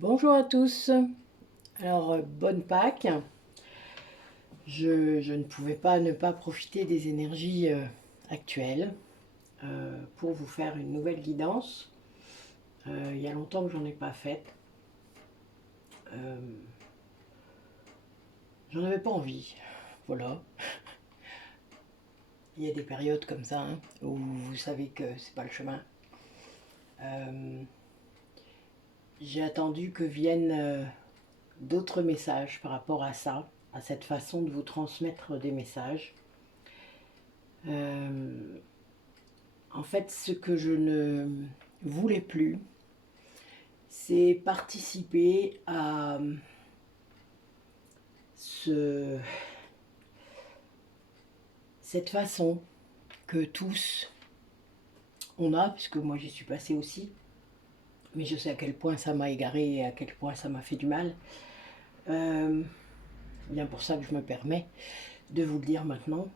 Bonjour à tous. Alors, bonne Pâques. Je ne pouvais pas ne pas profiter des énergies actuelles pour vous faire une nouvelle guidance. Il y a longtemps que j'en ai pas faite. Euh, J'en avais pas envie. Voilà. Il y a des périodes comme ça hein, où vous savez que c'est pas le chemin. Euh, j'ai attendu que viennent d'autres messages par rapport à ça, à cette façon de vous transmettre des messages. Euh, En fait, ce que je ne voulais plus, c'est participer à ce, cette façon que tous on a, puisque moi j'y suis passée aussi, mais je sais à quel point ça m'a égaré et à quel point ça m'a fait du mal. Euh, Bien pour ça que je me permets de vous le dire maintenant,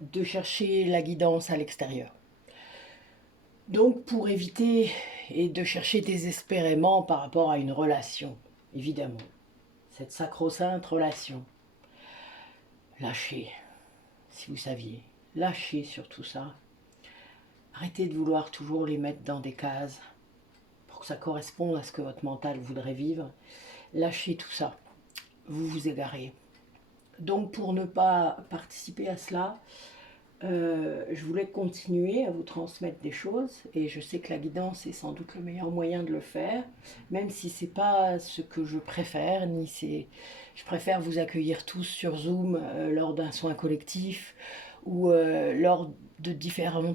de chercher la guidance à l'extérieur. Donc pour éviter et de chercher désespérément par rapport à une relation, évidemment, cette sacro-sainte relation. Lâchez, si vous saviez. Lâchez sur tout ça. Arrêtez de vouloir toujours les mettre dans des cases pour que ça corresponde à ce que votre mental voudrait vivre. Lâchez tout ça. Vous vous égarez. Donc pour ne pas participer à cela, je voulais continuer à vous transmettre des choses et je sais que la guidance est sans doute le meilleur moyen de le faire, même si c'est pas ce que je préfère, ni c'est. Je préfère vous accueillir tous sur Zoom lors d'un soin collectif ou lors de différents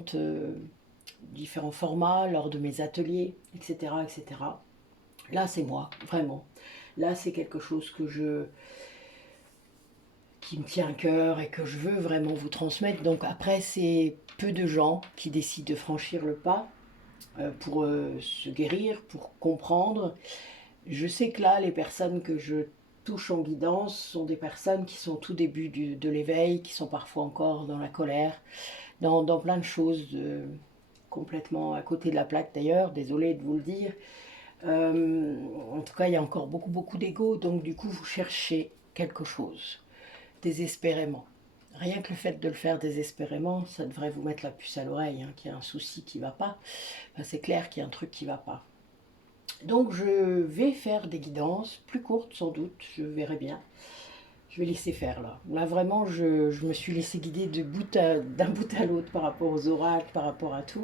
formats, lors de mes ateliers, etc., etc. Là, c'est moi, vraiment. Là, c'est quelque chose qui me tient à cœur et que je veux vraiment vous transmettre. Donc après, c'est peu de gens qui décident de franchir le pas pour se guérir, pour comprendre. Je sais que là, les personnes que je touche en guidance sont des personnes qui sont au tout début de l'éveil, qui sont parfois encore dans la colère, dans plein de choses, complètement à côté de la plaque d'ailleurs, désolée de vous le dire. En tout cas, il y a encore beaucoup d'ego, donc du coup, vous cherchez quelque chose désespérément. Rien que le fait de le faire désespérément, ça devrait vous mettre la puce à l'oreille, hein, qu'il y a un souci qui ne va pas. Enfin, c'est clair qu'il y a un truc qui ne va pas. Donc je vais faire des guidances, plus courtes sans doute, je verrai bien. Je vais laisser faire là. Là vraiment, je me suis laissé guider d'un bout à l'autre par rapport aux oracles, par rapport à tout.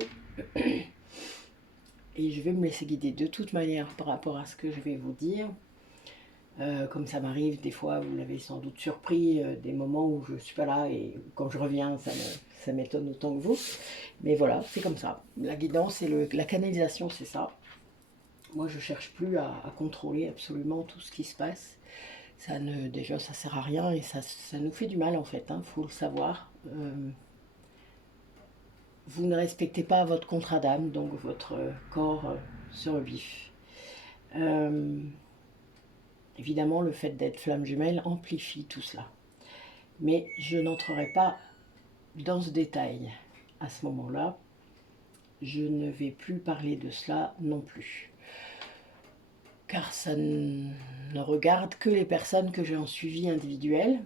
Et je vais me laisser guider de toute manière par rapport à ce que je vais vous dire. Comme ça m'arrive des fois, vous l'avez sans doute surpris, des moments où je ne suis pas là et quand je reviens, ça m'étonne autant que vous. Mais voilà, c'est comme ça. La guidance et la canalisation, c'est ça. Moi, je cherche plus à contrôler absolument tout ce qui se passe. Déjà, ça sert à rien et ça nous fait du mal en fait. Hein, faut le savoir. Vous ne respectez pas votre contrat d'âme, donc votre corps sur le vif. Évidemment, le fait d'être flamme jumelle amplifie tout cela. Mais je n'entrerai pas dans ce détail à ce moment-là. Je ne vais plus parler de cela non plus. Car ça ne regarde que les personnes que j'ai en suivi individuel.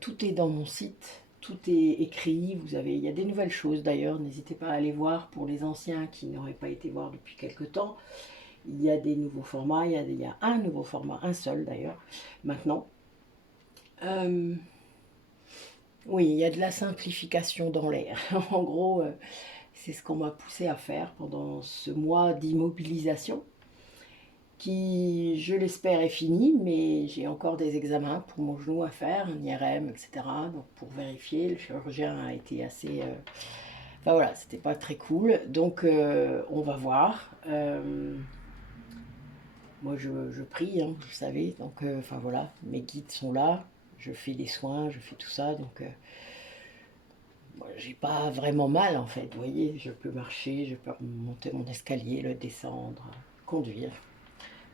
Tout est dans mon site, tout est écrit. Il y a des nouvelles choses d'ailleurs. N'hésitez pas à aller voir pour les anciens qui n'auraient pas été voir depuis quelque temps. Il y a des nouveaux formats, il y a un nouveau format, un seul d'ailleurs, maintenant. Euh, oui, il y a de la simplification dans l'air. En gros, c'est ce qu'on m'a poussé à faire pendant ce mois d'immobilisation qui, je l'espère, est fini, mais j'ai encore des examens pour mon genou à faire, un IRM, etc. Donc pour vérifier, le chirurgien a été assez. Enfin voilà, c'était pas très cool. Donc on va voir. Moi je prie, hein, vous le savez. Donc enfin voilà, mes guides sont là. Je fais des soins, je fais tout ça. Donc j'ai pas vraiment mal en fait. Vous voyez, je peux marcher, je peux monter mon escalier, le descendre, conduire.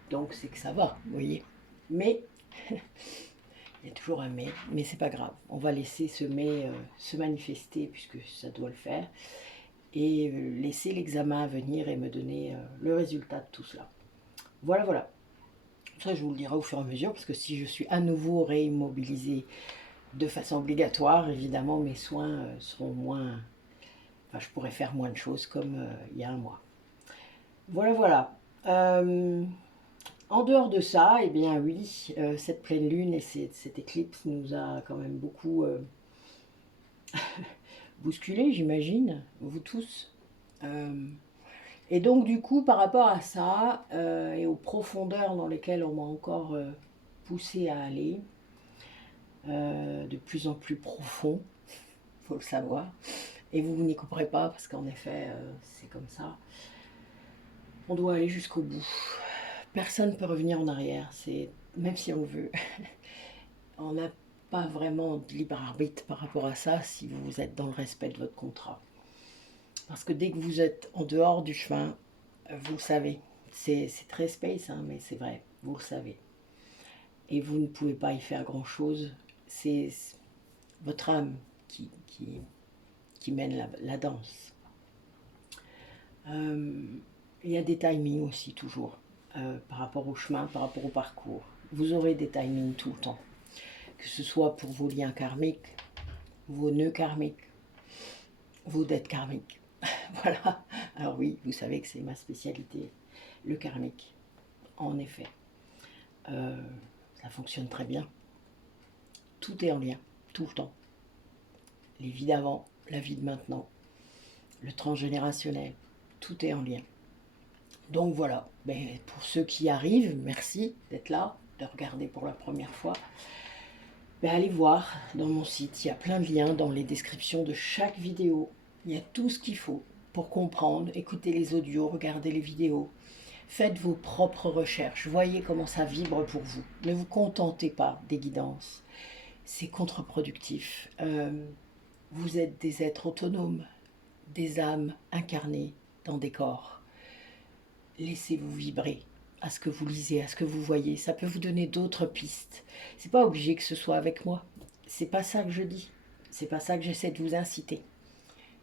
Donc c'est que ça va, vous voyez. Mais il y a toujours un mais c'est pas grave. On va laisser ce mais se manifester puisque ça doit le faire. et laisser l'examen venir et me donner le résultat de tout cela. Voilà, voilà. Ça, je vous le dirai au fur et à mesure, parce que si je suis à nouveau réimmobilisée de façon obligatoire, évidemment, mes soins seront moins... Enfin, je pourrais faire moins de choses comme il y a un mois. Voilà, voilà. En dehors de ça, eh bien oui, cette pleine lune et cette éclipse nous a quand même beaucoup bousculé, j'imagine, vous tous. Et donc du coup, par rapport à ça, et aux profondeurs dans lesquelles on m'a encore poussé à aller, de plus en plus profond, il faut le savoir, et vous n'y comprendrez pas, parce qu'en effet, c'est comme ça, on doit aller jusqu'au bout. Personne ne peut revenir en arrière, même si on le veut. On n'a pas vraiment de libre arbitre par rapport à ça si vous êtes dans le respect de votre contrat. Parce que dès que vous êtes en dehors du chemin, vous le savez. C'est très space, hein, mais c'est vrai, vous le savez. Et vous ne pouvez pas y faire grand-chose. C'est votre âme qui mène la danse. Il y a des timings aussi, toujours, par rapport au chemin, par rapport au parcours. Vous aurez des timings tout le temps. Que ce soit pour vos liens karmiques, vos nœuds karmiques, vos dettes karmiques. Voilà. Alors oui, vous savez que c'est ma spécialité, le karmique. En effet. Ça fonctionne très bien. Tout est en lien, tout le temps. Les vies d'avant, la vie de maintenant, le transgénérationnel, tout est en lien. Donc voilà, pour ceux qui arrivent, merci d'être là, de regarder pour la première fois. Allez voir dans mon site, il y a plein de liens dans les descriptions de chaque vidéo. Il y a tout ce qu'il faut pour comprendre, écouter les audios, regarder les vidéos. Faites vos propres recherches, voyez comment ça vibre pour vous. Ne vous contentez pas des guidances, c'est contre-productif. Vous êtes des êtres autonomes, des âmes incarnées dans des corps. Laissez-vous vibrer à ce que vous lisez, à ce que vous voyez. Ça peut vous donner d'autres pistes. C'est pas obligé que ce soit avec moi. C'est pas ça que je dis. C'est pas ça que j'essaie de vous inciter.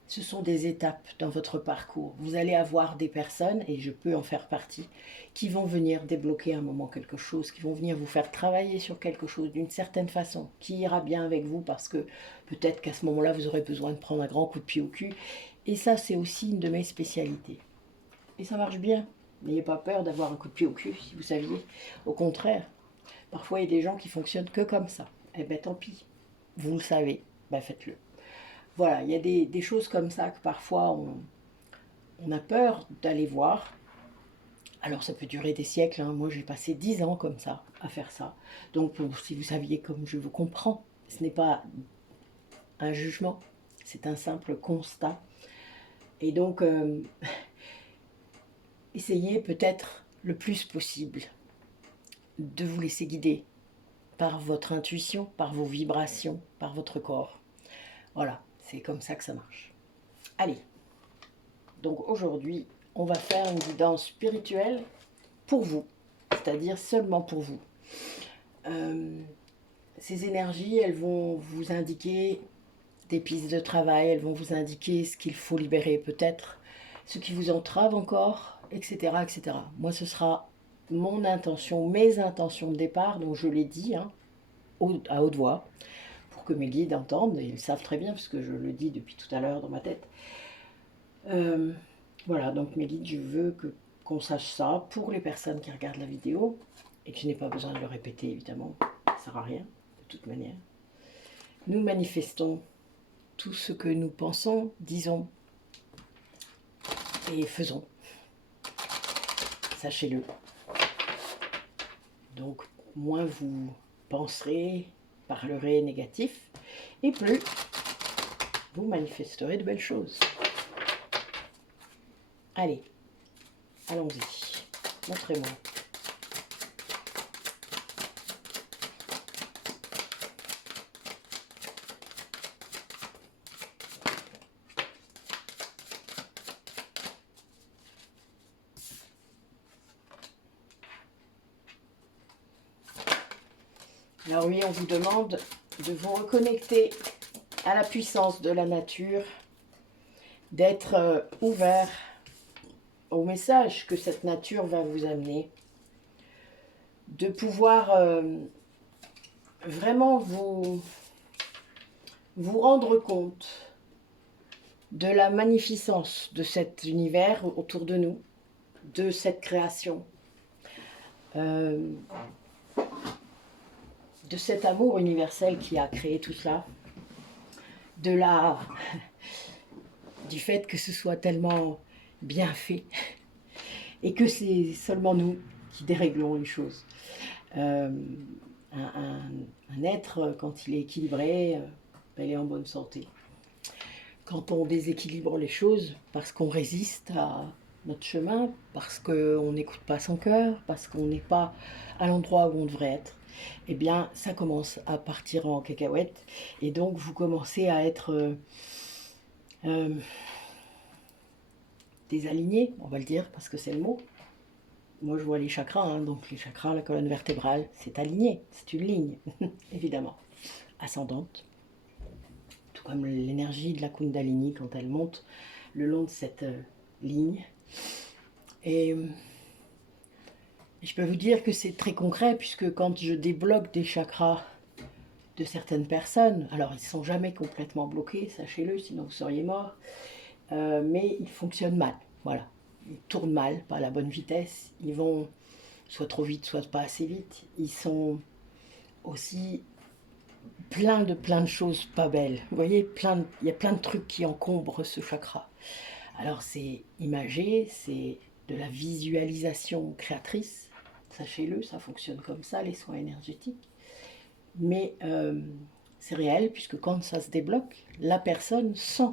Ce sont des étapes dans votre parcours. Vous allez avoir des personnes, et je peux en faire partie, qui vont venir débloquer un moment quelque chose, qui vont venir vous faire travailler sur quelque chose d'une certaine façon, qui ira bien avec vous parce que peut-être qu'à ce moment-là, vous aurez besoin de prendre un grand coup de pied au cul. Et ça, c'est aussi une de mes spécialités. Et ça marche bien. N'ayez pas peur d'avoir un coup de pied au cul, si vous saviez. Au contraire, parfois il y a des gens qui fonctionnent que comme ça. Eh bien tant pis, vous le savez, faites-le. Voilà, il y a des choses comme ça que parfois on a peur d'aller voir. Alors ça peut durer des siècles, hein. Moi j'ai passé 10 ans comme ça, à faire ça. Donc si vous saviez comme je vous comprends, ce n'est pas un jugement, c'est un simple constat. Et donc, essayez peut-être le plus possible de vous laisser guider par votre intuition, par vos vibrations, par votre corps. Voilà, c'est comme ça que ça marche. Allez, donc aujourd'hui, on va faire une guidance spirituelle pour vous, c'est-à-dire seulement pour vous. Ces énergies, elles vont vous indiquer des pistes de travail, elles vont vous indiquer ce qu'il faut libérer peut-être, ce qui vous entrave encore, etc., etc. Moi, ce sera mon intention, mes intentions de départ, donc je l'ai dit hein, à haute voix, pour que mes guides entendent, et ils savent très bien, parce que je le dis depuis tout à l'heure dans ma tête. Voilà, donc mes guides, je veux qu'on sache ça pour les personnes qui regardent la vidéo, et que je n'ai pas besoin de le répéter, évidemment, ça ne sert à rien, de toute manière. Nous manifestons tout ce que nous pensons, disons et faisons. Sachez-le. Donc, moins vous penserez, parlerez négatif, et plus vous manifesterez de belles choses. Allez, allons-y. Montrez-moi. Alors oui, on vous demande de vous reconnecter à la puissance de la nature, d'être ouvert au message que cette nature va vous amener, de pouvoir vraiment vous rendre compte de la magnificence de cet univers autour de nous, de cette création, de cet amour universel qui a créé tout cela, de la, du fait que ce soit tellement bien fait et que c'est seulement nous qui déréglons les choses. Un être, quand il est équilibré, il est en bonne santé. Quand on déséquilibre les choses, parce qu'on résiste à notre chemin, parce qu'on n'écoute pas son cœur, parce qu'on n'est pas à l'endroit où on devrait être, eh bien, ça commence à partir en cacahuète. Et donc, vous commencez à être désaligné, on va le dire, parce que c'est le mot. Moi, je vois les chakras, hein, donc les chakras, la colonne vertébrale, c'est aligné, c'est une ligne, évidemment, ascendante. Tout comme l'énergie de la Kundalini quand elle monte le long de cette ligne. Et je peux vous dire que c'est très concret, puisque quand je débloque des chakras de certaines personnes, alors ils ne sont jamais complètement bloqués, sachez-le, sinon vous seriez mort, mais ils fonctionnent mal, voilà. Ils tournent mal, pas à la bonne vitesse, ils vont soit trop vite, soit pas assez vite. Ils sont aussi plein de choses pas belles. Vous voyez, il y a plein de trucs qui encombrent ce chakra. Alors c'est imagé, c'est de la visualisation créatrice, sachez-le, ça fonctionne comme ça, les soins énergétiques. Mais c'est réel, puisque quand ça se débloque, la personne sent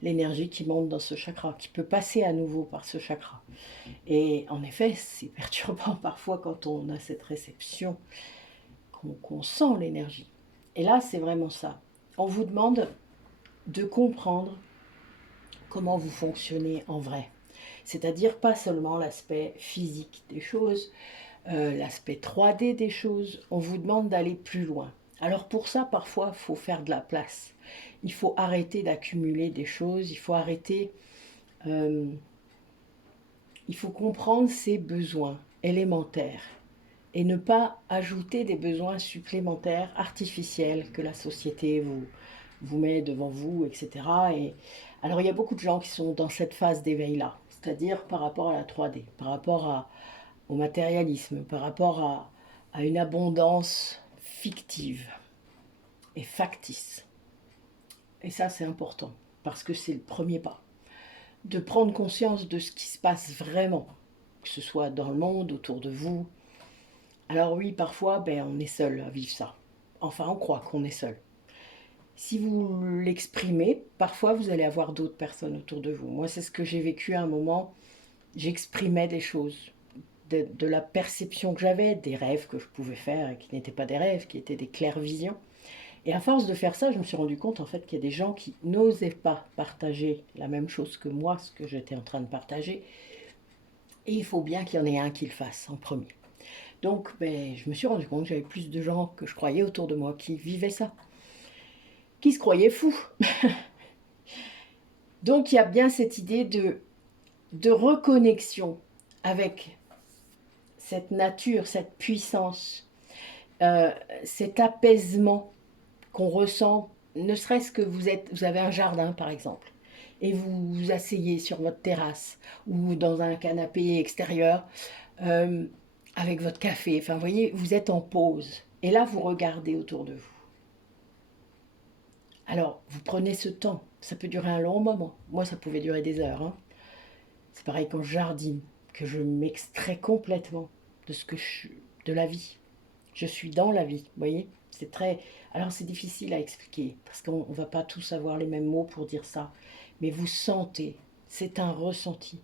l'énergie qui monte dans ce chakra, qui peut passer à nouveau par ce chakra. Et en effet, c'est perturbant parfois quand on a cette réception, qu'on sent l'énergie. Et là, c'est vraiment ça. On vous demande de comprendre comment vous fonctionnez en vrai. C'est-à-dire pas seulement l'aspect physique des choses, l'aspect 3D des choses, on vous demande d'aller plus loin. Alors pour ça, parfois, il faut faire de la place. Il faut arrêter d'accumuler des choses, il faut arrêter... il faut comprendre ses besoins élémentaires et ne pas ajouter des besoins supplémentaires, artificiels, que la société vous met devant vous, etc. Et alors il y a beaucoup de gens qui sont dans cette phase d'éveil-là, c'est-à-dire par rapport à la 3D, par rapport au matérialisme, par rapport à une abondance fictive et factice. Et ça, c'est important, parce que c'est le premier pas. De prendre conscience de ce qui se passe vraiment, que ce soit dans le monde, autour de vous. Alors oui, parfois, on est seul à vivre ça. Enfin, on croit qu'on est seul. Si vous l'exprimez, parfois vous allez avoir d'autres personnes autour de vous. Moi, c'est ce que j'ai vécu à un moment. J'exprimais des choses, de la perception que j'avais, des rêves que je pouvais faire, et qui n'étaient pas des rêves, qui étaient des clairvisions. Et à force de faire ça, je me suis rendu compte en fait qu'il y a des gens qui n'osaient pas partager la même chose que moi, ce que j'étais en train de partager. Et il faut bien qu'il y en ait un qui le fasse en premier. Donc je me suis rendu compte que j'avais plus de gens que je croyais autour de moi qui vivaient ça, qui se croyaient fous. Donc il y a bien cette idée de reconnexion avec cette nature, cette puissance, cet apaisement qu'on ressent, ne serait-ce que vous avez un jardin par exemple, et vous vous asseyez sur votre terrasse ou dans un canapé extérieur avec votre café, enfin vous voyez, vous êtes en pause, et là vous regardez autour de vous. Alors vous prenez ce temps, ça peut durer un long moment, moi ça pouvait durer des heures, hein. C'est pareil quand je jardine, que je m'extrais complètement de de la vie. Je suis dans la vie, vous voyez. C'est très... Alors c'est difficile à expliquer, parce qu'on ne va pas tous avoir les mêmes mots pour dire ça. Mais vous sentez, c'est un ressenti,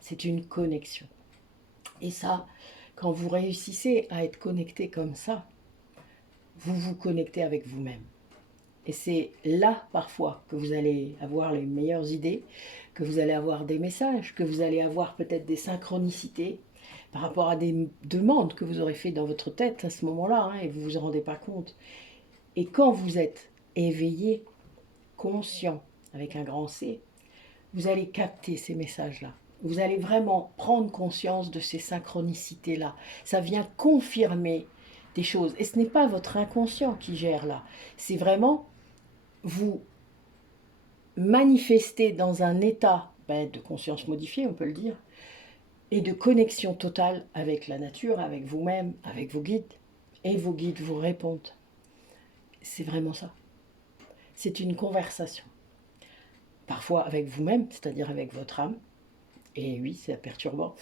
c'est une connexion. Et ça, quand vous réussissez à être connecté comme ça, vous vous connectez avec vous-même. Et c'est là, parfois, que vous allez avoir les meilleures idées, que vous allez avoir des messages, que vous allez avoir peut-être des synchronicités par rapport à des demandes que vous aurez faites dans votre tête à ce moment-là, hein, et vous ne vous en rendez pas compte. Et quand vous êtes éveillé, conscient, avec un grand C, vous allez capter ces messages-là. Vous allez vraiment prendre conscience de ces synchronicités-là. Ça vient confirmer des choses. Et ce n'est pas votre inconscient qui gère là. C'est vraiment vous manifester dans un état de conscience modifiée, on peut le dire, et de connexion totale avec la nature, avec vous-même, avec vos guides. Et vos guides vous répondent. C'est vraiment ça. C'est une conversation. Parfois avec vous-même, c'est-à-dire avec votre âme. Et oui, c'est perturbant.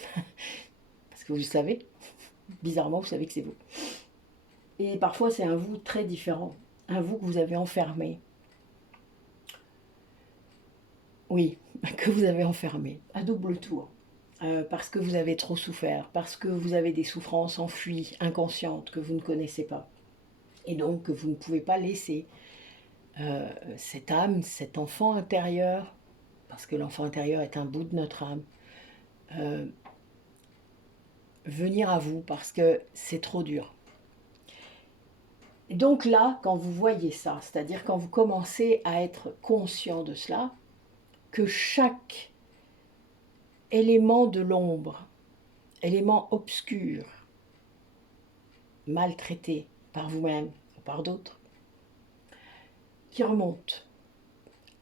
Parce que vous savez, bizarrement, vous savez que c'est vous. Et parfois, c'est un vous très différent. Un vous que vous avez enfermé. Oui, que vous avez enfermé, à double tour. Parce que vous avez trop souffert, parce que vous avez des souffrances enfuies, inconscientes, que vous ne connaissez pas. Et donc, que vous ne pouvez pas laisser cette âme, cet enfant intérieur, parce que l'enfant intérieur est un bout de notre âme, venir à vous parce que c'est trop dur. Et donc là, quand vous voyez ça, c'est-à-dire quand vous commencez à être conscient de cela, que chaque élément de l'ombre, élément obscur, maltraité par vous-même ou par d'autres, qui remonte.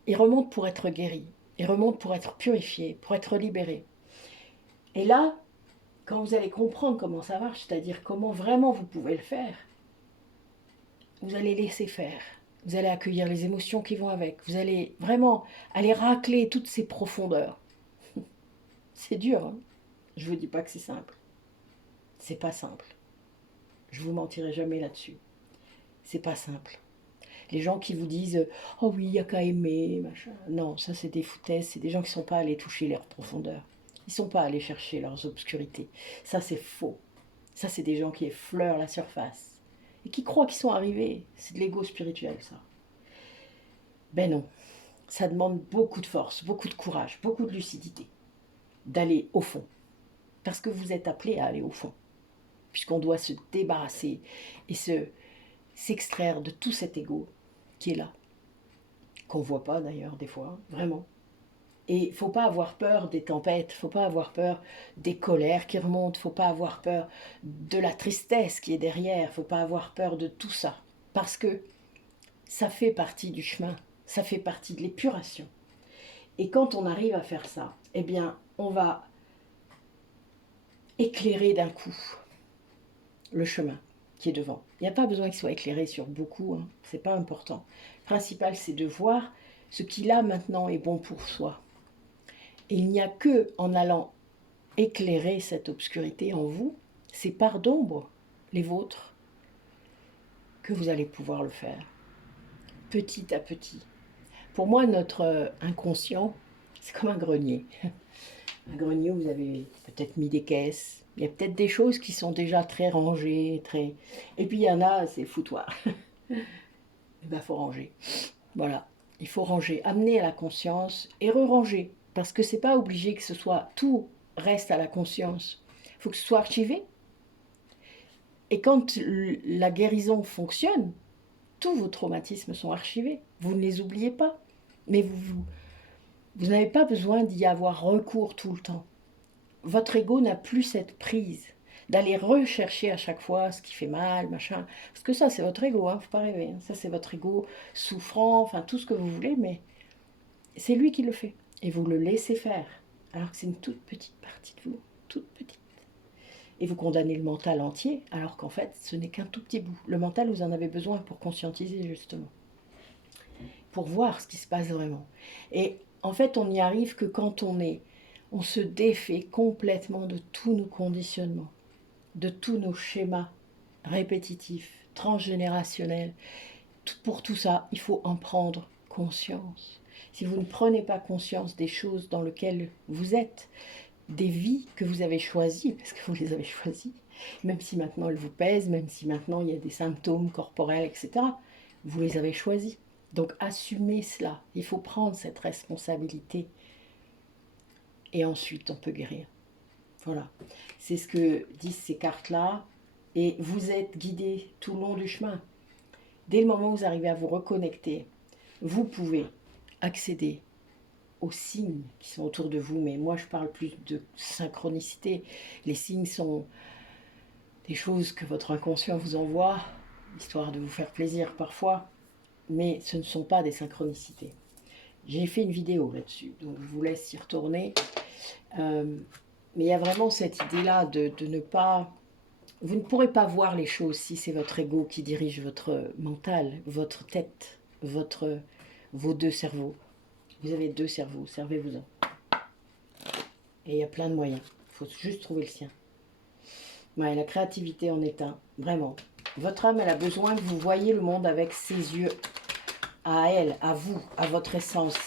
Il remonte pour être guéri, il remonte pour être purifié, pour être libéré. Et là, quand vous allez comprendre comment ça marche, c'est-à-dire comment vraiment vous pouvez le faire, vous allez laisser faire. Vous allez accueillir les émotions qui vont avec. Vous allez vraiment aller racler toutes ces profondeurs. C'est dur, hein. Je ne vous dis pas que c'est simple. C'est pas simple. Je vous mentirai jamais là-dessus. C'est pas simple. Les gens qui vous disent « Oh oui, il n'y a qu'à aimer, machin ». Non, ça c'est des foutaises. C'est des gens qui ne sont pas allés toucher leurs profondeurs. Ils ne sont pas allés chercher leurs obscurités. Ça c'est faux. Ça c'est des gens qui effleurent la surface. Et qui croient qu'ils sont arrivés. C'est de l'ego spirituel, ça. Ben non. Ça demande beaucoup de force, beaucoup de courage, beaucoup de lucidité. D'aller au fond. Parce que vous êtes appelé à aller au fond. Puisqu'on doit se débarrasser et s'extraire de tout cet ego qui est là. Qu'on ne voit pas d'ailleurs des fois, vraiment. Et il ne faut pas avoir peur des tempêtes, il ne faut pas avoir peur des colères qui remontent, il ne faut pas avoir peur de la tristesse qui est derrière, il ne faut pas avoir peur de tout ça. Parce que ça fait partie du chemin, ça fait partie de l'épuration. Et quand on arrive à faire ça, eh bien, on va éclairer d'un coup le chemin qui est devant. Il n'y a pas besoin qu'il soit éclairé sur beaucoup, hein, c'est pas important. Le principal, c'est de voir ce qui là maintenant est bon pour soi. Et il n'y a que en allant éclairer cette obscurité en vous, ces parts d'ombre, les vôtres, que vous allez pouvoir le faire, petit à petit. Pour moi, notre inconscient, c'est comme un grenier. Un grenier où vous avez peut-être mis des caisses. Il y a peut-être des choses qui sont déjà très rangées, très... Et puis il y en a, c'est foutoir. Il faut ranger. Voilà, il faut ranger, amener à la conscience et re-ranger. Parce que c'est pas obligé que ce soit tout reste à la conscience. Il faut que ce soit archivé. Et quand la guérison fonctionne, tous vos traumatismes sont archivés. Vous ne les oubliez pas. Mais vous n'avez pas besoin d'y avoir recours tout le temps. Votre ego n'a plus cette prise d'aller rechercher à chaque fois ce qui fait mal, machin. Parce que ça, c'est votre ego, hein, faut pas rêver. Hein. Ça, c'est votre ego souffrant, enfin tout ce que vous voulez, mais c'est lui qui le fait. Et vous le laissez faire, alors que c'est une toute petite partie de vous, toute petite. Et vous condamnez le mental entier, alors qu'en fait, ce n'est qu'un tout petit bout. Le mental, vous en avez besoin pour conscientiser, justement. Pour voir ce qui se passe vraiment. Et en fait, on n'y arrive que quand on se défait complètement de tous nos conditionnements, de tous nos schémas répétitifs, transgénérationnels. Pour tout ça, il faut en prendre conscience. Si vous ne prenez pas conscience des choses dans lesquelles vous êtes, des vies que vous avez choisies, parce que vous les avez choisies, même si maintenant elles vous pèsent, même si maintenant il y a des symptômes corporels, etc., vous les avez choisies. Donc assumez cela, il faut prendre cette responsabilité. Et ensuite, on peut guérir. Voilà, c'est ce que disent ces cartes-là. Et vous êtes guidé tout le long du chemin. Dès le moment où vous arrivez à vous reconnecter, vous pouvez accéder aux signes qui sont autour de vous, mais moi je parle plus de synchronicité. Les signes sont des choses que votre inconscient vous envoie, histoire de vous faire plaisir parfois, mais ce ne sont pas des synchronicités. J'ai fait une vidéo là-dessus, donc je vous laisse y retourner. Mais il y a vraiment cette idée-là de ne pas... Vous ne pourrez pas voir les choses si c'est votre ego qui dirige votre mental, votre tête, vos deux cerveaux. Vous avez deux cerveaux, servez-vous-en. Et il y a plein de moyens, il faut juste trouver le sien. Ouais, la créativité en est un, vraiment. Votre âme, elle a besoin que vous voyez le monde avec ses yeux, à elle, à vous, à votre essence,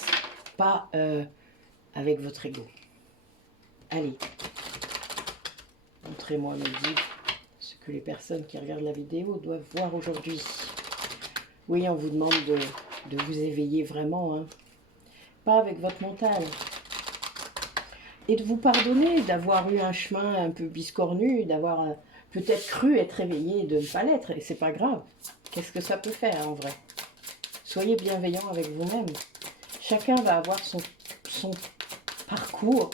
pas avec votre ego. Allez, montrez-moi mes guides, ce que les personnes qui regardent la vidéo doivent voir aujourd'hui. Oui, on vous demande de vous éveiller vraiment, hein. Pas avec votre mental. Et de vous pardonner d'avoir eu un chemin un peu biscornu, d'avoir peut-être cru être éveillé et de ne pas l'être. Et c'est pas grave. Qu'est-ce que ça peut faire en vrai? Soyez bienveillant avec vous-même. Chacun va avoir son parcours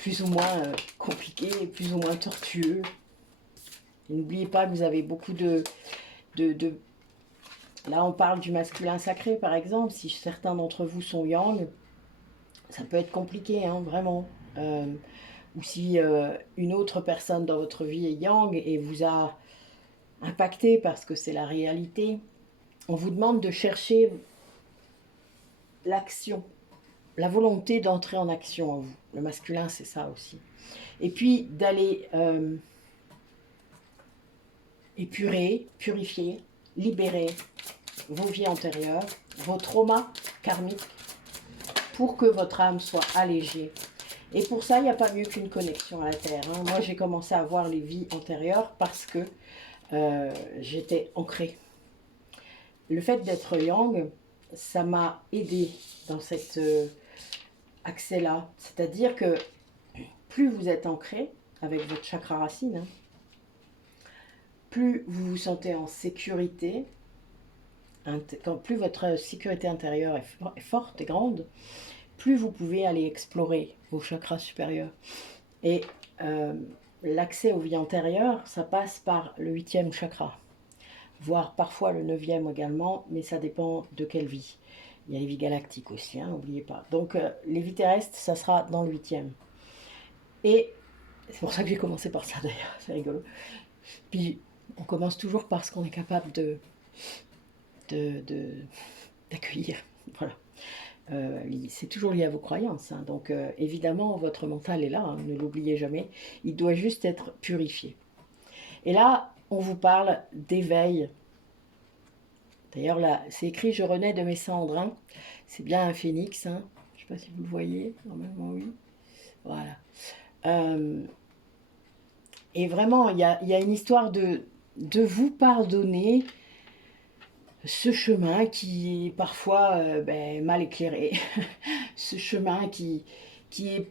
plus ou moins compliqué, plus ou moins tortueux. N'oubliez pas que vous avez beaucoup de... Là, on parle du masculin sacré, par exemple. Si certains d'entre vous sont yang, ça peut être compliqué, hein, vraiment. Ou si une autre personne dans votre vie est yang et vous a impacté parce que c'est la réalité, on vous demande de chercher l'action, la volonté d'entrer en action en vous. Le masculin, c'est ça aussi. Et puis d'aller épurer, purifier, libérer vos vies antérieures, vos traumas karmiques, pour que votre âme soit allégée. Et pour ça, il n'y a pas mieux qu'une connexion à la Terre, hein. Moi, j'ai commencé à voir les vies antérieures parce que j'étais ancrée. Le fait d'être yang, ça m'a aidé dans cet accès-là. C'est-à-dire que plus vous êtes ancré avec votre chakra racine, hein, plus vous vous sentez en sécurité, plus votre sécurité intérieure est forte et grande, plus vous pouvez aller explorer vos chakras supérieurs. Et l'accès aux vies antérieures, ça passe par le 8e chakra, voire parfois le 9e également, mais ça dépend de quelle vie. Il y a les vies galactiques aussi, hein, n'oubliez pas. Donc les vies terrestres, ça sera dans le 8e. Et c'est pour ça que j'ai commencé par ça d'ailleurs, c'est rigolo. Puis on commence toujours par ce qu'on est capable d'accueillir. Voilà. C'est toujours lié à vos croyances, hein. Donc évidemment votre mental est là, hein, ne l'oubliez jamais, il doit juste être purifié. Et là on vous parle d'éveil. D'ailleurs là c'est écrit je renais de mes cendres, hein. C'est bien un phénix, hein. Je ne sais pas si vous le voyez, normalement oui, voilà. Et vraiment il y a une histoire de vous pardonner ce chemin qui est parfois mal éclairé, ce chemin qui est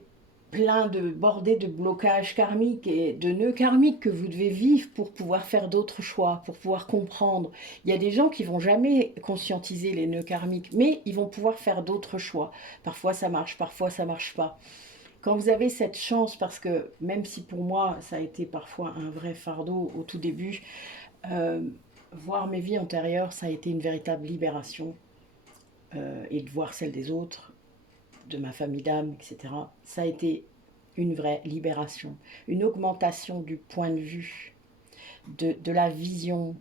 plein bordé de blocages karmiques et de nœuds karmiques que vous devez vivre pour pouvoir faire d'autres choix, pour pouvoir comprendre. Il y a des gens qui vont jamais conscientiser les nœuds karmiques, mais ils vont pouvoir faire d'autres choix. Parfois ça marche, parfois ça marche pas. Quand vous avez cette chance, parce que même si pour moi ça a été parfois un vrai fardeau au tout début, voir mes vies antérieures, ça a été une véritable libération, et de voir celle des autres, de ma famille d'âme, etc. Ça a été une vraie libération, une augmentation du point de vue, de la vision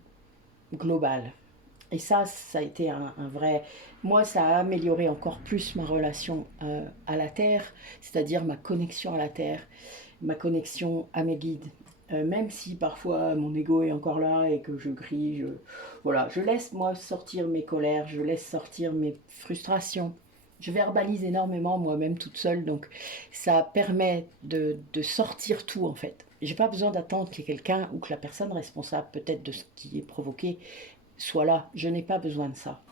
globale. Et ça a été un vrai... Moi, ça a amélioré encore plus ma relation à la Terre, c'est-à-dire ma connexion à la Terre, ma connexion à mes guides. Même si parfois mon ego est encore là et que je crie, voilà, je laisse moi sortir mes colères, je laisse sortir mes frustrations. Je verbalise énormément moi-même toute seule, donc ça permet de sortir tout en fait. J'ai pas besoin d'attendre qu'il y ait quelqu'un ou que la personne responsable peut-être de ce qui est provoqué soit là. Je n'ai pas besoin de ça.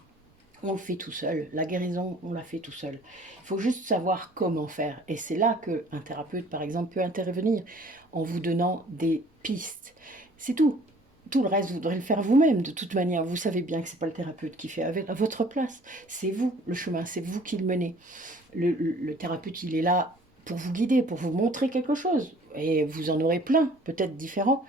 On le fait tout seul. La guérison, on la fait tout seul. Il faut juste savoir comment faire. Et c'est là qu'un thérapeute, par exemple, peut intervenir en vous donnant des pistes. C'est tout. Tout le reste, vous devrez le faire vous-même, de toute manière. Vous savez bien que ce n'est pas le thérapeute qui fait à votre place. C'est vous, le chemin, c'est vous qui le menez. Le thérapeute, il est là pour vous guider, pour vous montrer quelque chose. Et vous en aurez plein, peut-être différents.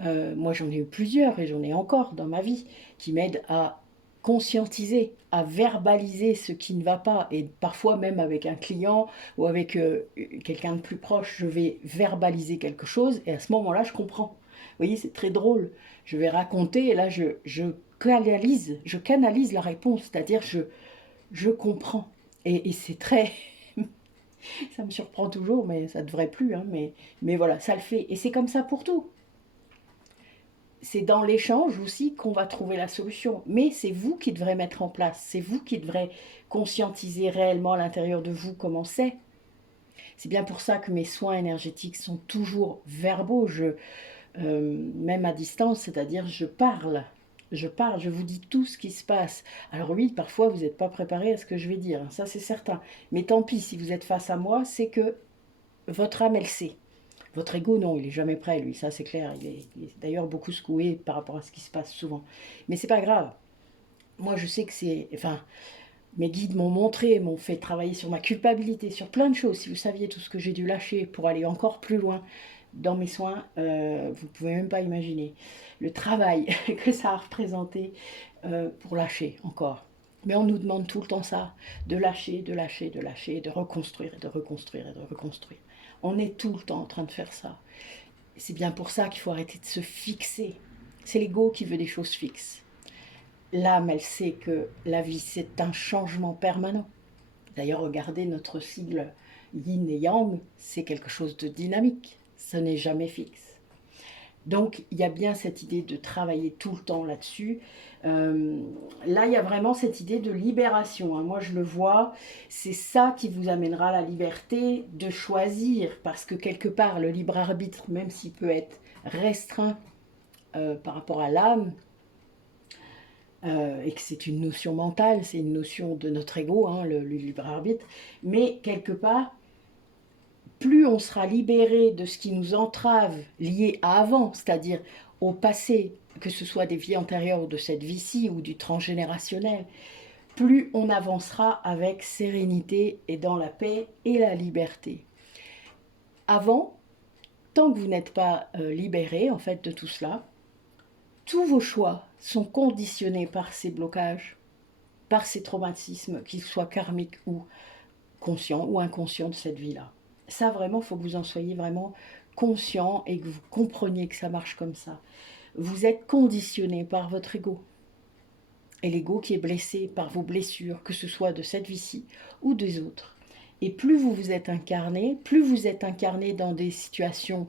Moi, j'en ai eu plusieurs, et j'en ai encore dans ma vie, qui m'aident à conscientiser, à verbaliser ce qui ne va pas. Et parfois, même avec un client ou avec quelqu'un de plus proche, je vais verbaliser quelque chose, et à ce moment-là, je comprends. Vous voyez, c'est très drôle. Je vais raconter, et là, je canalise la réponse, c'est-à-dire je comprends. Et c'est très... ça me surprend toujours, mais ça ne devrait plus. Hein, mais voilà, ça le fait. Et c'est comme ça pour tout. C'est dans l'échange aussi qu'on va trouver la solution. Mais c'est vous qui devrez mettre en place. C'est vous qui devrez conscientiser réellement à l'intérieur de vous comment c'est. C'est bien pour ça que mes soins énergétiques sont toujours verbaux. Même à distance, c'est-à-dire je parle, je vous dis tout ce qui se passe. Alors oui, parfois vous n'êtes pas préparé à ce que je vais dire, ça c'est certain. Mais tant pis, si vous êtes face à moi, c'est que votre âme, elle sait. Votre ego, non, il est jamais prêt, lui, ça c'est clair. Il est d'ailleurs beaucoup secoué par rapport à ce qui se passe souvent. Mais c'est pas grave. Moi, je sais que c'est... Enfin, mes guides m'ont montré, m'ont fait travailler sur ma culpabilité, sur plein de choses. Si vous saviez tout ce que j'ai dû lâcher pour aller encore plus loin dans mes soins, vous ne pouvez même pas imaginer le travail que ça a représenté pour lâcher encore. Mais on nous demande tout le temps ça, de lâcher, de lâcher, de lâcher, de reconstruire, et de reconstruire, et de reconstruire. On est tout le temps en train de faire ça. C'est bien pour ça qu'il faut arrêter de se fixer. C'est l'ego qui veut des choses fixes. L'âme, elle sait que la vie, c'est un changement permanent. D'ailleurs, regardez notre sigle yin et yang, c'est quelque chose de dynamique. Ce n'est jamais fixe. Donc, il y a bien cette idée de travailler tout le temps là-dessus. Là, il y a vraiment cette idée de libération. Hein. Moi, je le vois, c'est ça qui vous amènera la liberté de choisir. Parce que quelque part, le libre arbitre, même s'il peut être restreint par rapport à l'âme, et que c'est une notion mentale, c'est une notion de notre ego, hein, le libre arbitre, mais quelque part, plus on sera libéré de ce qui nous entrave lié à avant, c'est-à-dire au passé, que ce soit des vies antérieures ou de cette vie-ci ou du transgénérationnel, plus on avancera avec sérénité et dans la paix et la liberté. Avant, tant que vous n'êtes pas libéré en fait de tout cela, tous vos choix sont conditionnés par ces blocages, par ces traumatismes, qu'ils soient karmiques ou conscients ou inconscients de cette vie-là. Ça, vraiment, il faut que vous en soyez vraiment conscient et que vous compreniez que ça marche comme ça. Vous êtes conditionné par votre ego. Et l'ego qui est blessé par vos blessures, que ce soit de cette vie-ci ou des autres. Et plus vous vous êtes incarné, dans des situations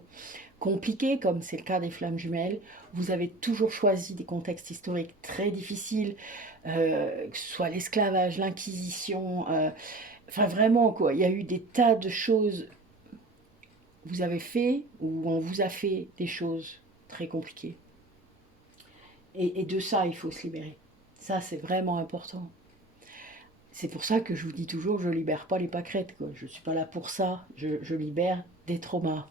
compliquées, comme c'est le cas des flammes jumelles, vous avez toujours choisi des contextes historiques très difficiles, que ce soit l'esclavage, l'inquisition, enfin vraiment quoi, il y a eu des tas de choses, vous avez fait, ou on vous a fait des choses très compliquées. Et de ça, il faut se libérer. Ça, c'est vraiment important. C'est pour ça que je vous dis toujours, je ne libère pas les pâquerettes, quoi. Je ne suis pas là pour ça, je libère des traumas.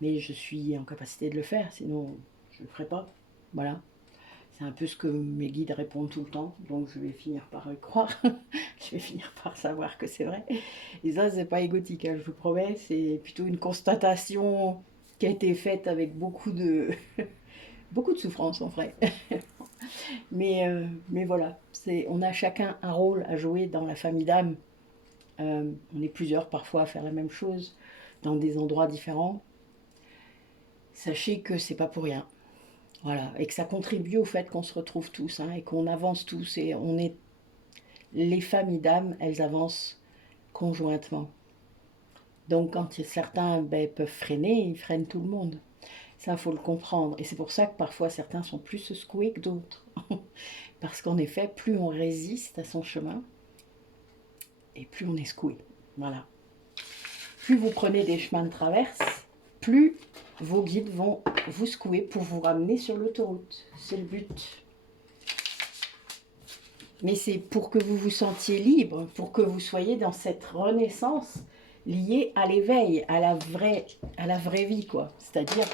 Mais je suis en capacité de le faire, sinon je ne le ferai pas. Voilà. C'est un peu ce que mes guides répondent tout le temps, donc je vais finir par y croire. Je vais finir par savoir que c'est vrai. Et ça, c'est pas égotique, hein, je vous promets, c'est plutôt une constatation qui a été faite avec beaucoup de, beaucoup de souffrance en vrai. Mais voilà, on a chacun un rôle à jouer dans la famille d'âme. On est plusieurs parfois à faire la même chose dans des endroits différents. Sachez que c'est pas pour rien. Voilà, et que ça contribue au fait qu'on se retrouve tous, hein, et qu'on avance tous, et on est... Les familles d'âme, elles avancent conjointement. Donc quand certains peuvent freiner, ils freinent tout le monde. Ça, il faut le comprendre. Et c'est pour ça que parfois certains sont plus secoués que d'autres. Parce qu'en effet, plus on résiste à son chemin, et plus on est secoué. Voilà. Plus vous prenez des chemins de traverse, plus vos guides vont vous secouer pour vous ramener sur l'autoroute. C'est le but. Mais c'est pour que vous vous sentiez libre, pour que vous soyez dans cette renaissance liée à l'éveil, à la vraie vie, quoi. C'est-à-dire,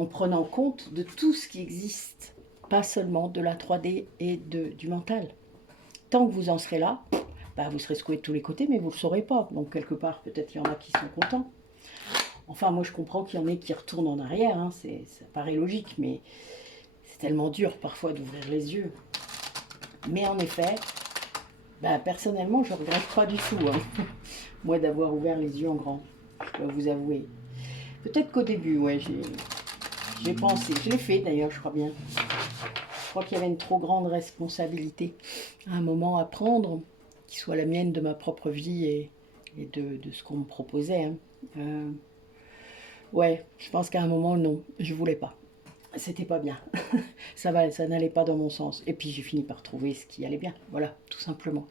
en prenant compte de tout ce qui existe, pas seulement de la 3D et du mental. Tant que vous en serez là, bah vous serez secoué de tous les côtés, mais vous ne le saurez pas. Donc quelque part, peut-être il y en a qui sont contents. Enfin, moi je comprends qu'il y en ait qui retournent en arrière, hein. Ça paraît logique, mais c'est tellement dur parfois d'ouvrir les yeux. Mais en effet, bah, personnellement, je ne regrette pas du tout, hein, moi, d'avoir ouvert les yeux en grand, je dois vous avouer. Peut-être qu'au début, ouais, j'ai pensé, je l'ai fait d'ailleurs, je crois bien. Je crois qu'il y avait une trop grande responsabilité à un moment à prendre, qui soit la mienne de ma propre vie et de ce qu'on me proposait. Hein. Ouais, je pense qu'à un moment, non, je voulais pas. C'était pas bien. Ça n'allait pas dans mon sens. Et puis j'ai fini par trouver ce qui allait bien. Voilà, tout simplement.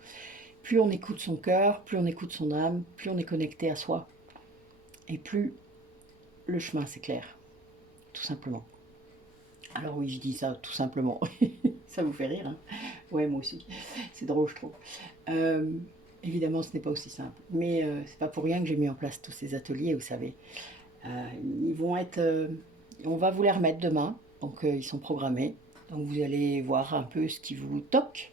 Plus on écoute son cœur, plus on écoute son âme, plus on est connecté à soi. Et plus le chemin s'éclaire. Tout simplement. Alors oui, je dis ça tout simplement. Ça vous fait rire, hein? Ouais, moi aussi. C'est drôle, je trouve. Évidemment, ce n'est pas aussi simple. Mais c'est pas pour rien que j'ai mis en place tous ces ateliers, vous savez. Ils vont être... on va vous les remettre demain. Donc, ils sont programmés. Donc, vous allez voir un peu ce qui vous toque,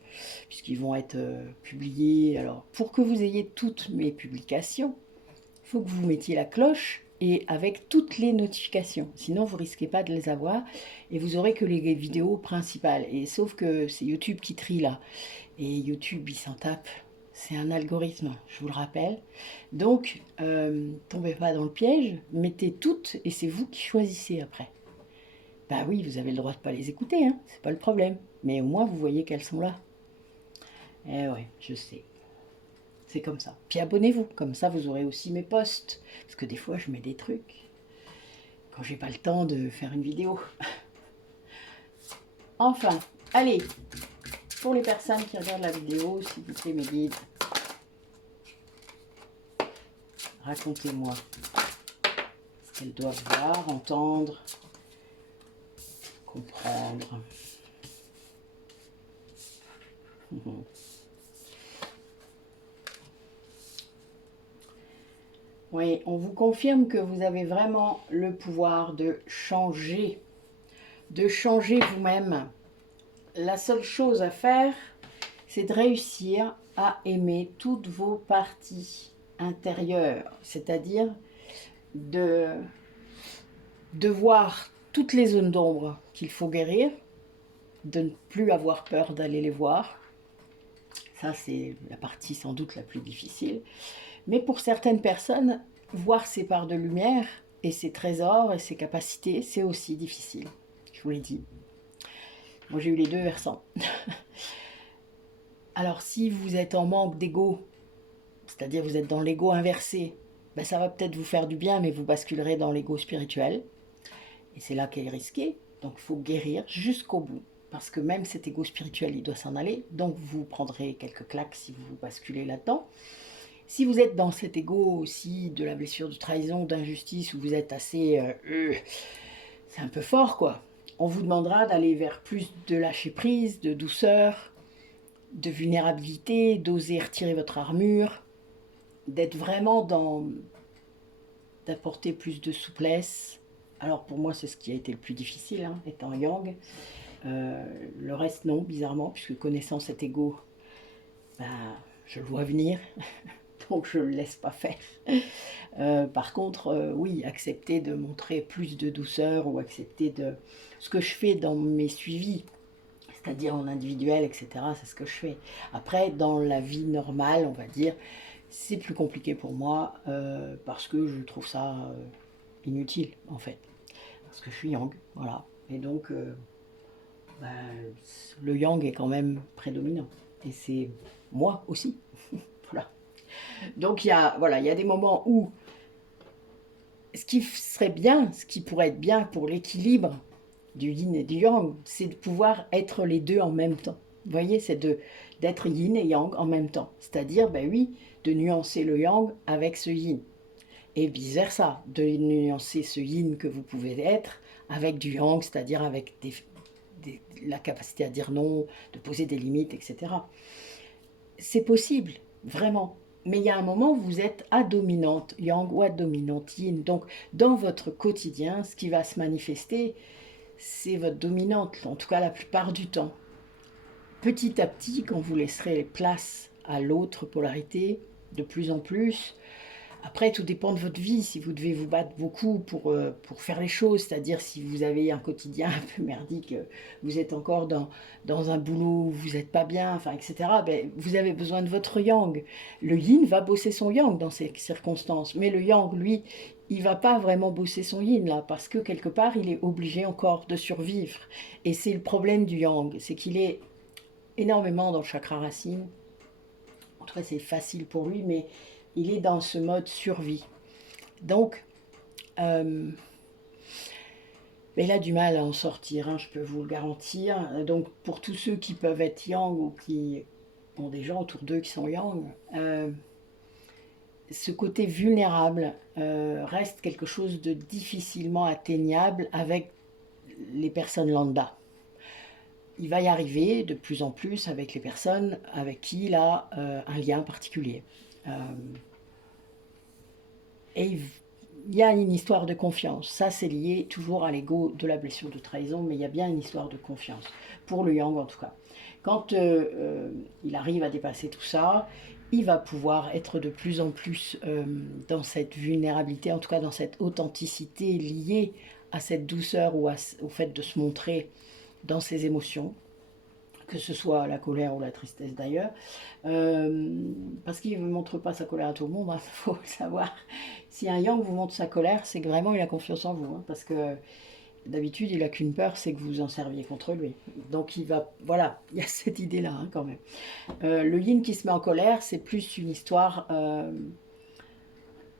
puisqu'ils vont être publiés. Alors, pour que vous ayez toutes mes publications, il faut que vous mettiez la cloche et avec toutes les notifications. Sinon, vous risquez pas de les avoir et vous aurez que les vidéos principales. Et sauf que c'est YouTube qui trie là. Et YouTube, il s'en tape. C'est un algorithme, je vous le rappelle. Donc, tombez pas dans le piège, mettez toutes et c'est vous qui choisissez après. Bah oui, vous avez le droit de pas les écouter, hein, c'est pas le problème. Mais au moins, vous voyez qu'elles sont là. Eh ouais, je sais. C'est comme ça. Puis abonnez-vous, comme ça vous aurez aussi mes posts. Parce que des fois je mets des trucs quand j'ai pas le temps de faire une vidéo. Enfin, allez, pour les personnes qui regardent la vidéo, s'il vous plaît mes guides, racontez-moi ce qu'elles doivent voir, entendre, comprendre. Oui, on vous confirme que vous avez vraiment le pouvoir de changer vous-même. La seule chose à faire, c'est de réussir à aimer toutes vos parties intérieures, c'est-à-dire de voir toutes les zones d'ombre qu'il faut guérir, de ne plus avoir peur d'aller les voir. Ça, c'est la partie sans doute la plus difficile. Mais pour certaines personnes, voir ses parts de lumière et ses trésors et ses capacités, c'est aussi difficile. Je vous l'ai dit. Moi, j'ai eu les deux versants. Alors, si vous êtes en manque d'ego, c'est-à-dire vous êtes dans l'ego inversé, ben, ça va peut-être vous faire du bien, mais vous basculerez dans l'ego spirituel. Et c'est là qu'elle est risquée. Donc, il faut guérir jusqu'au bout. Parce que même cet ego spirituel, il doit s'en aller. Donc, vous prendrez quelques claques si vous basculez là-dedans. Si vous êtes dans cet ego aussi de la blessure de trahison, d'injustice, où vous êtes assez... c'est un peu fort, quoi. On vous demandera d'aller vers plus de lâcher prise, de douceur, de vulnérabilité, d'oser retirer votre armure, d'être vraiment dans... d'apporter plus de souplesse. Alors pour moi, c'est ce qui a été le plus difficile, hein, étant yang. Le reste, non, bizarrement, puisque connaissant cet ego, ben, je le vois venir. Donc je ne le laisse pas faire. Par contre, oui, accepter de montrer plus de douceur ou accepter de... Ce que je fais dans mes suivis, c'est-à-dire en individuel, etc., c'est ce que je fais. Après, dans la vie normale, on va dire, c'est plus compliqué pour moi parce que je trouve ça inutile, en fait. Parce que je suis yang, voilà. Et donc, ben, le yang est quand même prédominant. Et c'est moi aussi. Voilà. Donc il y a des moments où ce qui serait bien, ce qui pourrait être bien pour l'équilibre du yin et du yang, c'est de pouvoir être les deux en même temps. Vous voyez, c'est d'être yin et yang en même temps. C'est-à-dire, ben oui, de nuancer le yang avec ce yin. Et vice versa, de nuancer ce yin que vous pouvez être avec du yang, c'est-à-dire avec la capacité à dire non, de poser des limites, etc. C'est possible, vraiment. Mais il y a un moment où vous êtes à dominante yang ou à dominante yin. Donc, dans votre quotidien, ce qui va se manifester, c'est votre dominante, en tout cas la plupart du temps. Petit à petit, quand vous laisserez place à l'autre polarité, de plus en plus, après, tout dépend de votre vie, si vous devez vous battre beaucoup pour faire les choses, c'est-à-dire si vous avez un quotidien un peu merdique, vous êtes encore dans un boulot où vous n'êtes pas bien, enfin, etc., ben, vous avez besoin de votre yang. Le yin va bosser son yang dans ces circonstances, mais le yang, lui, il va pas vraiment bosser son yin, là, parce que quelque part, il est obligé encore de survivre. Et c'est le problème du yang, c'est qu'il est énormément dans le chakra racine. En tout cas, c'est facile pour lui, mais il est dans ce mode survie. Donc, il a du mal à en sortir, hein, je peux vous le garantir. Donc, pour tous ceux qui peuvent être yang ou qui ont des gens autour d'eux qui sont yang, ce côté vulnérable reste quelque chose de difficilement atteignable avec les personnes lambda. Il va y arriver de plus en plus avec les personnes avec qui il a un lien particulier. Et il y a une histoire de confiance. Ça, c'est lié toujours à l'ego de la blessure de trahison, mais il y a bien une histoire de confiance, pour le yang en tout cas. Quand il arrive à dépasser tout ça, il va pouvoir être de plus en plus dans cette vulnérabilité, en tout cas dans cette authenticité liée à cette douceur ou au fait de se montrer dans ses émotions, que ce soit la colère ou la tristesse d'ailleurs, parce qu'il ne montre pas sa colère à tout le monde, il faut le savoir. Si un yang vous montre sa colère, c'est que vraiment il a confiance en vous, hein, parce que d'habitude il n'a qu'une peur, c'est que vous en serviez contre lui. Donc il va, voilà, il y a cette idée-là hein, quand même. Le yin qui se met en colère, c'est plus une histoire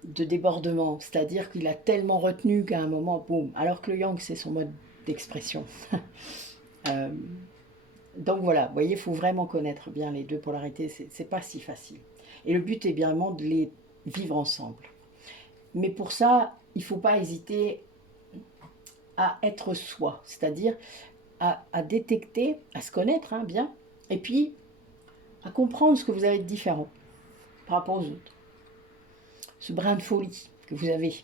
de débordement, c'est-à-dire qu'il a tellement retenu qu'à un moment, boum, alors que le yang c'est son mode d'expression. Donc voilà, vous voyez, il faut vraiment connaître bien les deux polarités, c'est pas si facile. Et le but est bien vraiment de les vivre ensemble. Mais pour ça, il ne faut pas hésiter à être soi, c'est-à-dire à détecter, à se connaître hein, bien, et puis à comprendre ce que vous avez de différent par rapport aux autres. Ce brin de folie que vous avez,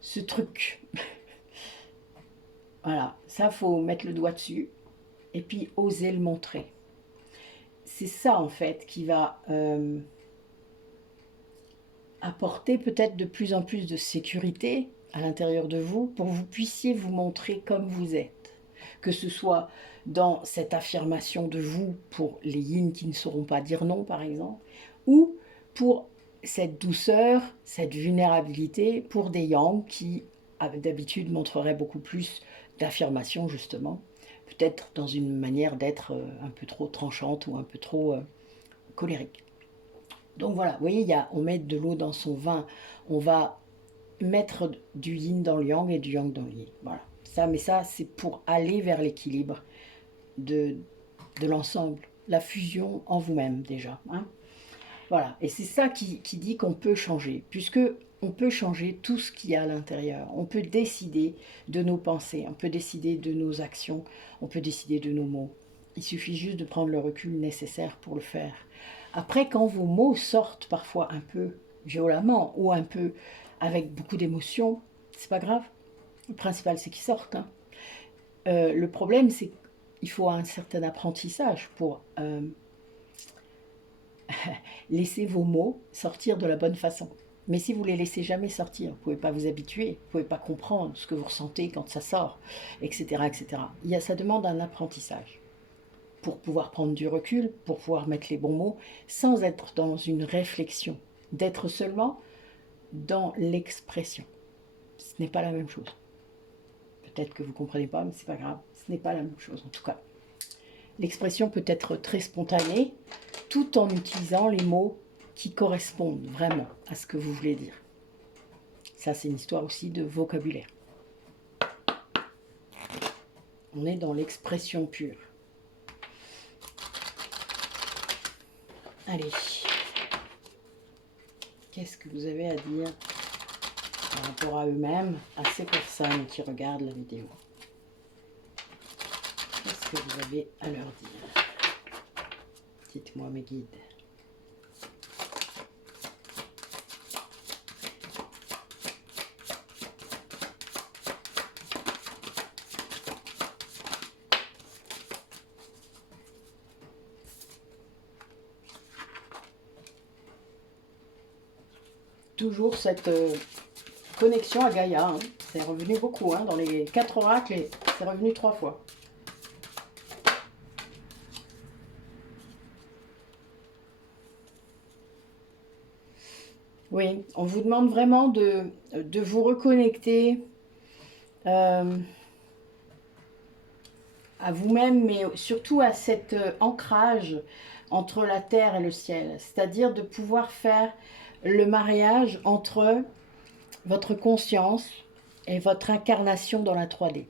ce truc. Voilà, ça, faut mettre le doigt dessus, et puis oser le montrer. C'est ça, en fait, qui va apporter peut-être de plus en plus de sécurité à l'intérieur de vous pour que vous puissiez vous montrer comme vous êtes. Que ce soit dans cette affirmation de vous pour les yin qui ne sauront pas dire non, par exemple, ou pour cette douceur, cette vulnérabilité pour des yang qui, d'habitude, montreraient beaucoup plus d'affirmation, justement, peut-être dans une manière d'être un peu trop tranchante ou un peu trop colérique. Donc voilà, vous voyez, on met de l'eau dans son vin, on va mettre du yin dans le yang et du yang dans le yin. Voilà, mais ça, c'est pour aller vers l'équilibre de l'ensemble, la fusion en vous-même déjà. Hein. Voilà, et c'est ça qui dit qu'on peut changer, puisque on peut changer tout ce qu'il y a à l'intérieur. On peut décider de nos pensées, on peut décider de nos actions, on peut décider de nos mots. Il suffit juste de prendre le recul nécessaire pour le faire. Après, quand vos mots sortent parfois un peu violemment ou un peu avec beaucoup d'émotion, c'est pas grave. Le principal, c'est qu'ils sortent. Hein. Le problème, c'est qu'il faut un certain apprentissage pour laisser vos mots sortir de la bonne façon. Mais si vous les laissez jamais sortir, vous ne pouvez pas vous habituer, vous ne pouvez pas comprendre ce que vous ressentez quand ça sort, etc. etc. Ça demande un apprentissage pour pouvoir prendre du recul, pour pouvoir mettre les bons mots, sans être dans une réflexion, d'être seulement dans l'expression. Ce n'est pas la même chose. Peut-être que vous ne comprenez pas, mais ce n'est pas grave. Ce n'est pas la même chose, en tout cas. L'expression peut être très spontanée, tout en utilisant les mots qui correspondent vraiment à ce que vous voulez dire. Ça, c'est une histoire aussi de vocabulaire. On est dans l'expression pure. Allez, qu'est-ce que vous avez à dire par rapport à eux-mêmes, à ces personnes qui regardent la vidéo? Qu'est-ce que vous avez à leur dire? Dites-moi mes guides. toujours cette connexion à Gaïa. Hein. C'est revenu beaucoup. Hein. Dans les 4 oracles, c'est revenu 3 fois. Oui, on vous demande vraiment de vous reconnecter à vous-même, mais surtout à cet ancrage entre la terre et le ciel. C'est-à-dire de pouvoir faire le mariage entre votre conscience et votre incarnation dans la 3D.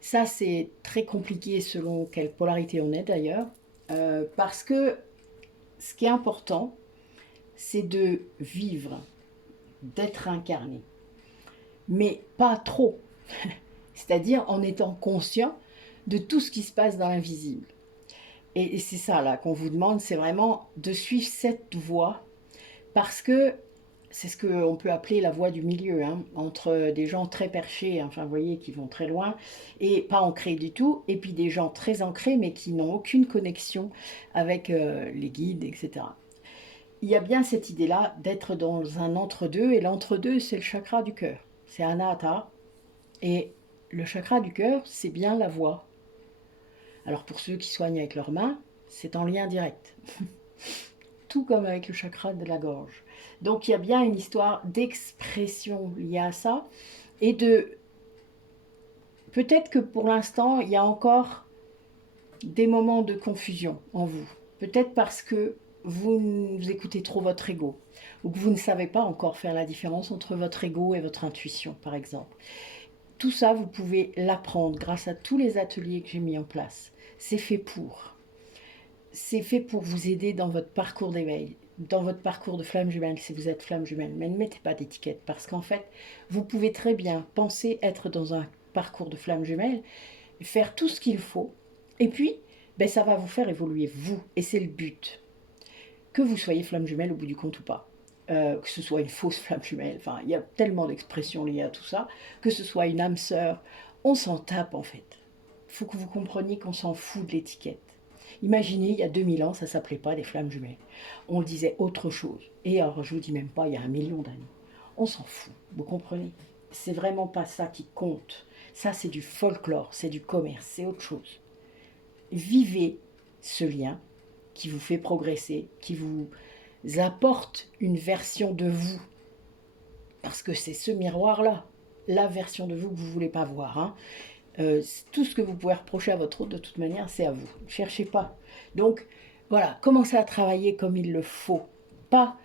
Ça, c'est très compliqué selon quelle polarité on est d'ailleurs, parce que ce qui est important, c'est de vivre, d'être incarné, mais pas trop, c'est-à-dire en étant conscient de tout ce qui se passe dans l'invisible. Et c'est ça là qu'on vous demande, c'est vraiment de suivre cette voie, parce que c'est ce qu'on peut appeler la voie du milieu, hein, entre des gens très perchés, enfin vous voyez, qui vont très loin, et pas ancrés du tout, et puis des gens très ancrés, mais qui n'ont aucune connexion avec les guides, etc. Il y a bien cette idée-là d'être dans un entre-deux, et l'entre-deux, c'est le chakra du cœur. C'est Anahata, et le chakra du cœur, c'est bien la voix. Alors pour ceux qui soignent avec leurs mains, c'est en lien direct. Tout comme avec le chakra de la gorge. Donc il y a bien une histoire d'expression liée à ça, et de... Peut-être que pour l'instant, il y a encore des moments de confusion en vous. Peut-être parce que vous écoutez trop votre ego, ou que vous ne savez pas encore faire la différence entre votre ego et votre intuition, par exemple. Tout ça, vous pouvez l'apprendre grâce à tous les ateliers que j'ai mis en place. C'est fait pour. C'est fait pour vous aider dans votre parcours d'éveil, dans votre parcours de flamme jumelle, si vous êtes flamme jumelle. Mais ne mettez pas d'étiquette, parce qu'en fait, vous pouvez très bien penser être dans un parcours de flamme jumelle, faire tout ce qu'il faut, et puis, ben, ça va vous faire évoluer, vous, et c'est le but. Que vous soyez flamme jumelle au bout du compte ou pas. Que ce soit une fausse flamme jumelle, enfin, il y a tellement d'expressions liées à tout ça, que ce soit une âme sœur, on s'en tape en fait. Il faut que vous compreniez qu'on s'en fout de l'étiquette. Imaginez, il y a 2000 ans, ça ne s'appelait pas des flammes jumelles. On disait autre chose. Et alors, je ne vous dis même pas, il y a 1 million d'années. On s'en fout, vous comprenez? C'est vraiment pas ça qui compte. Ça, c'est du folklore, c'est du commerce, c'est autre chose. Vivez ce lien qui vous fait progresser, qui vous apporte une version de vous. Parce que c'est ce miroir-là, la version de vous que vous ne voulez pas voir. Hein. Tout ce que vous pouvez reprocher à votre autre, de toute manière, c'est à vous. Ne cherchez pas. Donc, voilà, commencez à travailler comme il le faut. Pas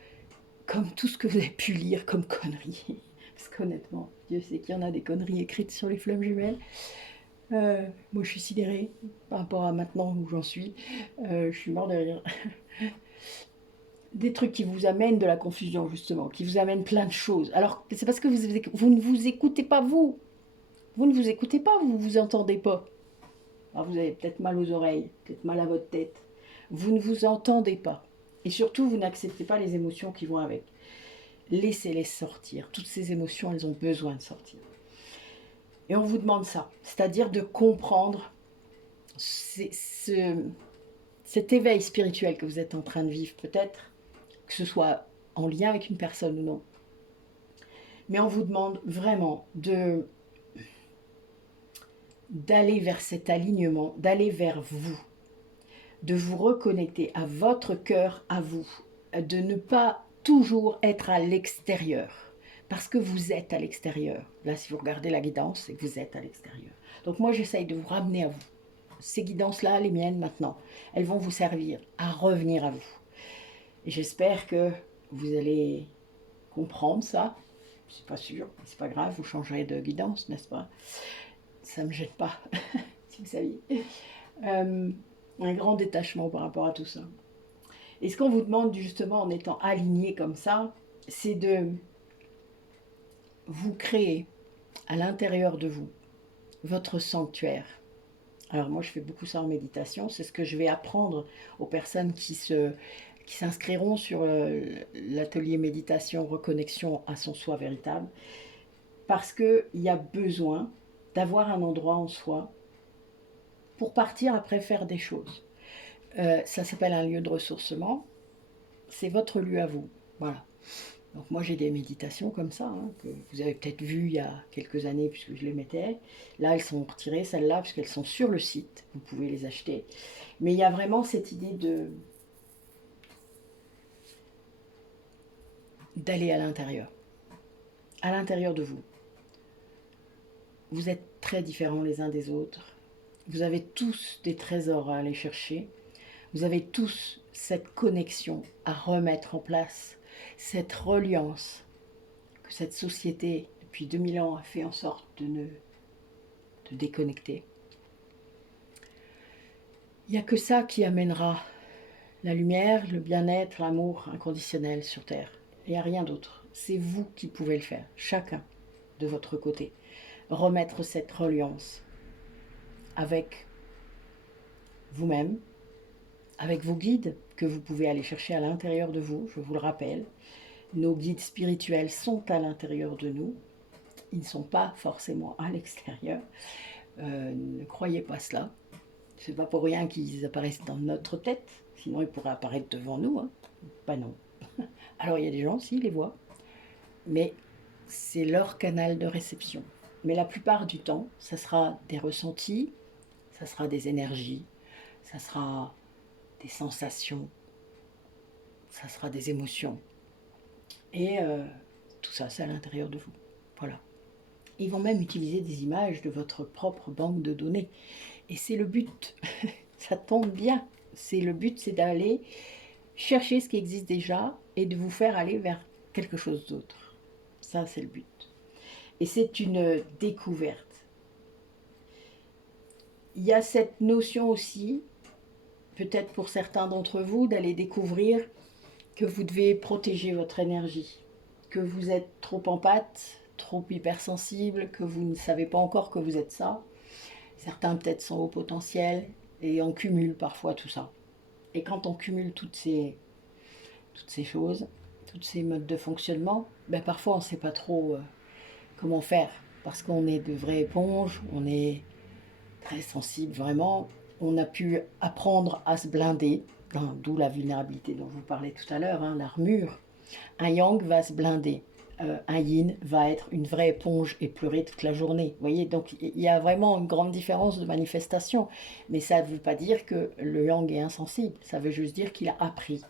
comme tout ce que vous avez pu lire comme conneries. Parce qu'honnêtement, Dieu sait qu'il y en a des conneries écrites sur les flammes jumelles. Moi, je suis sidérée par rapport à maintenant où j'en suis. Je suis mort de rire. Des trucs qui vous amènent de la confusion, justement, qui vous amènent plein de choses. Alors, c'est parce que vous ne vous écoutez pas, vous. Vous ne vous écoutez pas, vous ne vous entendez pas. Alors, vous avez peut-être mal aux oreilles, peut-être mal à votre tête. Vous ne vous entendez pas. Et surtout, vous n'acceptez pas les émotions qui vont avec. Laissez-les sortir. Toutes ces émotions, elles ont besoin de sortir. Et on vous demande ça, c'est-à-dire de comprendre cet éveil spirituel que vous êtes en train de vivre, peut-être, que ce soit en lien avec une personne ou non. Mais on vous demande vraiment d'aller vers cet alignement, d'aller vers vous, de vous reconnecter à votre cœur, à vous, de ne pas toujours être à l'extérieur, parce que vous êtes à l'extérieur. Là, si vous regardez la guidance, c'est que vous êtes à l'extérieur. Donc moi, j'essaye de vous ramener à vous. Ces guidances-là, les miennes maintenant, elles vont vous servir à revenir à vous. Et j'espère que vous allez comprendre ça. C'est pas sûr, c'est pas grave, vous changerez de guidance, n'est-ce pas? Ça me gêne pas, si vous saviez. Un grand détachement par rapport à tout ça. Et ce qu'on vous demande justement en étant aligné comme ça, c'est de vous créer à l'intérieur de vous votre sanctuaire. Alors moi je fais beaucoup ça en méditation, c'est ce que je vais apprendre aux personnes qui s'inscriront sur l'atelier méditation reconnexion à son soi véritable, parce qu'il y a besoin d'avoir un endroit en soi pour partir après faire des choses. Ça s'appelle un lieu de ressourcement, c'est votre lieu à vous, voilà. Donc moi j'ai des méditations comme ça, hein, que vous avez peut-être vues il y a quelques années puisque je les mettais. Là elles sont retirées, celles-là, parce qu'elles sont sur le site, vous pouvez les acheter. Mais il y a vraiment cette idée d'aller à l'intérieur de vous. Vous êtes très différents les uns des autres. Vous avez tous des trésors à aller chercher. Vous avez tous cette connexion à remettre en place, cette reliance que cette société, depuis 2000 ans, a fait en sorte de déconnecter. Il n'y a que ça qui amènera la lumière, le bien-être, l'amour inconditionnel sur Terre. Il n'y a rien d'autre. C'est vous qui pouvez le faire, chacun de votre côté. Remettre cette reliance avec vous-même, avec vos guides que vous pouvez aller chercher à l'intérieur de vous, je vous le rappelle. Nos guides spirituels sont à l'intérieur de nous. Ils ne sont pas forcément à l'extérieur. Ne croyez pas cela. C'est pas pour rien qu'ils apparaissent dans notre tête. Sinon, ils pourraient apparaître devant nous. Hein. Ben non. Alors, il y a des gens, si, ils les voient. Mais c'est leur canal de réception. Mais la plupart du temps, ça sera des ressentis, ça sera des énergies, ça sera des sensations, ça sera des émotions. Et tout ça, c'est à l'intérieur de vous. Voilà. Ils vont même utiliser des images de votre propre banque de données. Et c'est le but. Ça tombe bien. C'est le but, c'est d'aller chercher ce qui existe déjà et de vous faire aller vers quelque chose d'autre. Ça, c'est le but. Et c'est une découverte. Il y a cette notion aussi, peut-être pour certains d'entre vous, d'aller découvrir que vous devez protéger votre énergie, que vous êtes trop empathe, trop hypersensible, que vous ne savez pas encore que vous êtes ça. Certains peut-être sont au potentiel et on cumule parfois tout ça. Et quand on cumule toutes ces choses, tous ces modes de fonctionnement, ben parfois on ne sait pas trop comment faire. Parce qu'on est de vraies éponges, on est très sensible vraiment. On a pu apprendre à se blinder, hein, d'où la vulnérabilité dont je vous parlais tout à l'heure, hein, l'armure. Un yang va se blinder. Un yin va être une vraie éponge et pleurer toute la journée. Vous voyez, donc il y a vraiment une grande différence de manifestation. Mais ça ne veut pas dire que le yang est insensible. Ça veut juste dire qu'il a appris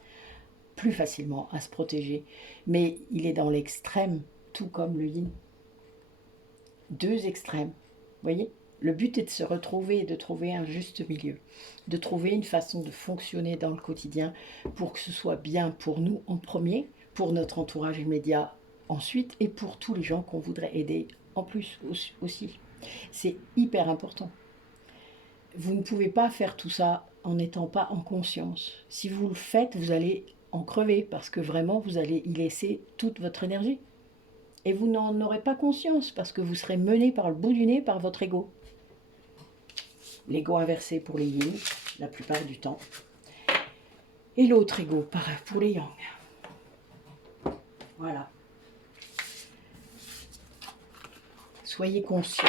plus facilement à se protéger. Mais il est dans l'extrême, tout comme le yin. Deux extrêmes. Vous voyez ? Le but est de se retrouver et de trouver un juste milieu, de trouver une façon de fonctionner dans le quotidien pour que ce soit bien pour nous en premier, pour notre entourage immédiat ensuite et pour tous les gens qu'on voudrait aider en plus aussi. C'est hyper important. Vous ne pouvez pas faire tout ça en n'étant pas en conscience. Si vous le faites, vous allez en crever parce que vraiment vous allez y laisser toute votre énergie. Et vous n'en aurez pas conscience parce que vous serez mené par le bout du nez par votre ego. L'ego inversé pour les yin, la plupart du temps. Et l'autre ego, pareil, pour les yang. Voilà. Soyez conscient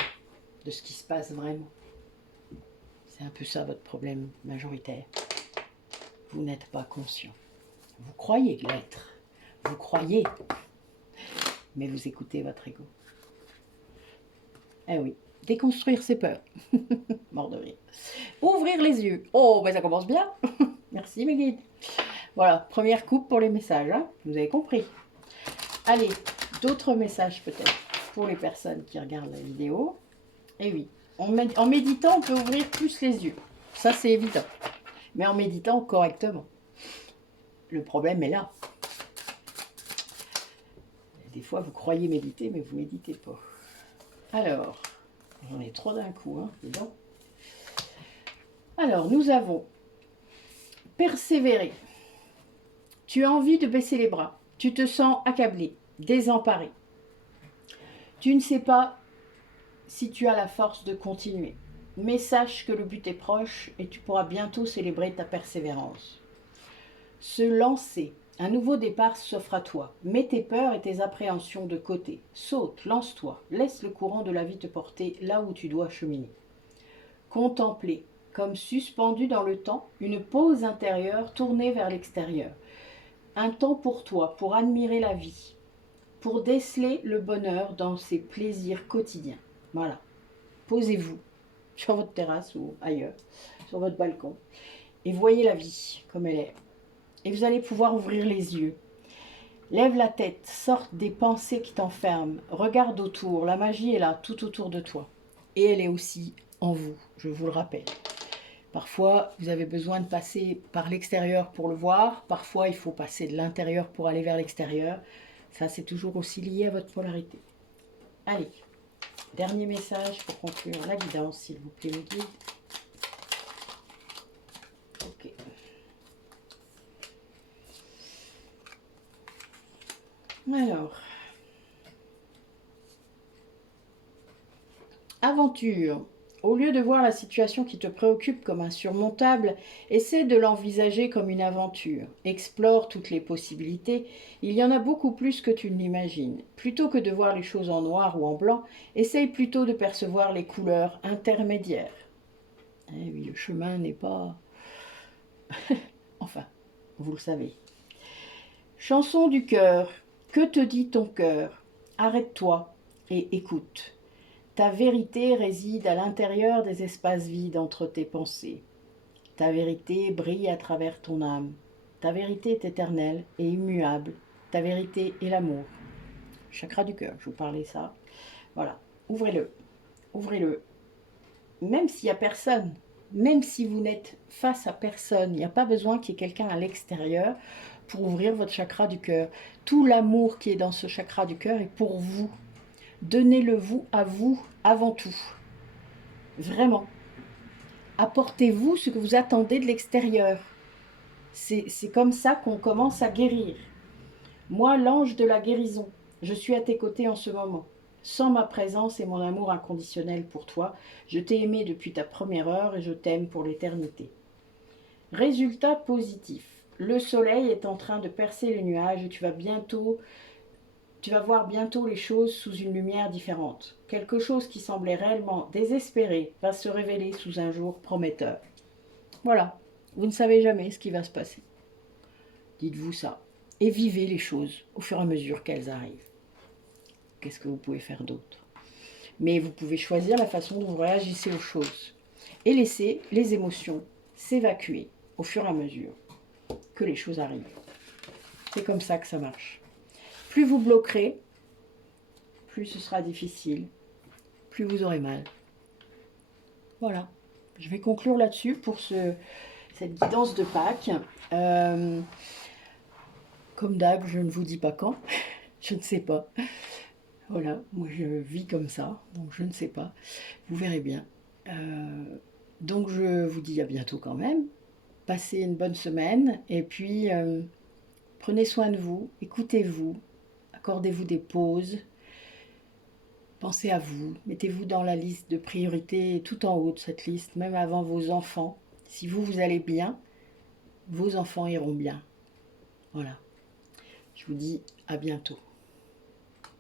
de ce qui se passe vraiment. C'est un peu ça votre problème majoritaire. Vous n'êtes pas conscient. Vous croyez l'être. Vous croyez. Mais vous écoutez votre ego. Eh oui. Déconstruire ses peurs. Mort de rire. Ouvrir les yeux. Oh, ben ça commence bien. Merci mes guides. Voilà, première coupe pour les messages. Hein, vous avez compris. Allez, d'autres messages peut-être pour les personnes qui regardent la vidéo. Eh oui, en méditant, on peut ouvrir plus les yeux. Ça, c'est évident. Mais en méditant correctement. Le problème est là. Des fois, vous croyez méditer, mais vous ne méditez pas. Alors... J'en ai trop d'un coup, hein, dis donc. Alors, nous avons persévérer. Tu as envie de baisser les bras. Tu te sens accablé, désemparé. Tu ne sais pas si tu as la force de continuer. Mais sache que le but est proche et tu pourras bientôt célébrer ta persévérance. Se lancer. Un nouveau départ s'offre à toi. Mets tes peurs et tes appréhensions de côté. Saute, lance-toi. Laisse le courant de la vie te porter là où tu dois cheminer. Contempler, comme suspendu dans le temps, une pause intérieure tournée vers l'extérieur. Un temps pour toi, pour admirer la vie. pour déceler le bonheur dans ses plaisirs quotidiens. Voilà. Posez-vous sur votre terrasse ou ailleurs, sur votre balcon, et voyez la vie comme elle est. Et vous allez pouvoir ouvrir les yeux. Lève la tête, sorte des pensées qui t'enferment. Regarde autour, la magie est là, tout autour de toi. Et elle est aussi en vous, je vous le rappelle. Parfois, vous avez besoin de passer par l'extérieur pour le voir. Parfois, il faut passer de l'intérieur pour aller vers l'extérieur. Ça, c'est toujours aussi lié à votre polarité. Allez, dernier message pour conclure la guidance, s'il vous plaît, mes guides. Ok. Alors, aventure. Au lieu de voir la situation qui te préoccupe comme insurmontable, essaie de l'envisager comme une aventure. Explore toutes les possibilités. Il y en a beaucoup plus que tu ne l'imagines. Plutôt que de voir les choses en noir ou en blanc, essaye plutôt de percevoir les couleurs intermédiaires. Eh oui, le chemin n'est pas... Enfin, vous le savez. Chanson du cœur. Que te dit ton cœur? Arrête-toi et écoute. Ta vérité réside à l'intérieur des espaces vides entre tes pensées. Ta vérité brille à travers ton âme. Ta vérité est éternelle et immuable. Ta vérité est l'amour. Chakra du cœur, je vous parlais ça. Voilà, ouvrez-le. Ouvrez-le. Même s'il n'y a personne, même si vous n'êtes face à personne, il n'y a pas besoin qu'il y ait quelqu'un à l'extérieur pour ouvrir votre chakra du cœur. Tout l'amour qui est dans ce chakra du cœur est pour vous. Donnez-le vous à vous avant tout. Vraiment. Apportez-vous ce que vous attendez de l'extérieur. C'est comme ça qu'on commence à guérir. Moi, l'ange de la guérison, je suis à tes côtés en ce moment. Sans ma présence et mon amour inconditionnel pour toi, je t'ai aimé depuis ta première heure et je t'aime pour l'éternité. Résultat positif. Le soleil est en train de percer les nuages et tu vas voir bientôt les choses sous une lumière différente. Quelque chose qui semblait réellement désespéré va se révéler sous un jour prometteur. Voilà, vous ne savez jamais ce qui va se passer. Dites-vous ça. Et vivez les choses au fur et à mesure qu'elles arrivent. Qu'est-ce que vous pouvez faire d'autre? Mais vous pouvez choisir la façon dont vous réagissez aux choses. Et laisser les émotions s'évacuer au fur et à mesure que les choses arrivent. C'est comme ça que ça marche. Plus vous bloquerez, plus ce sera difficile, plus vous aurez mal. Voilà. Je vais conclure là-dessus pour cette guidance de Pâques. Comme d'hab, je ne vous dis pas quand. Je ne sais pas. Voilà, moi je vis comme ça, donc je ne sais pas. Vous verrez bien. Donc je vous dis à bientôt quand même. Passez une bonne semaine et puis prenez soin de vous, écoutez-vous, accordez-vous des pauses. Pensez à vous, mettez-vous dans la liste de priorités tout en haut de cette liste, même avant vos enfants. Si vous allez bien, vos enfants iront bien. Voilà. Je vous dis à bientôt.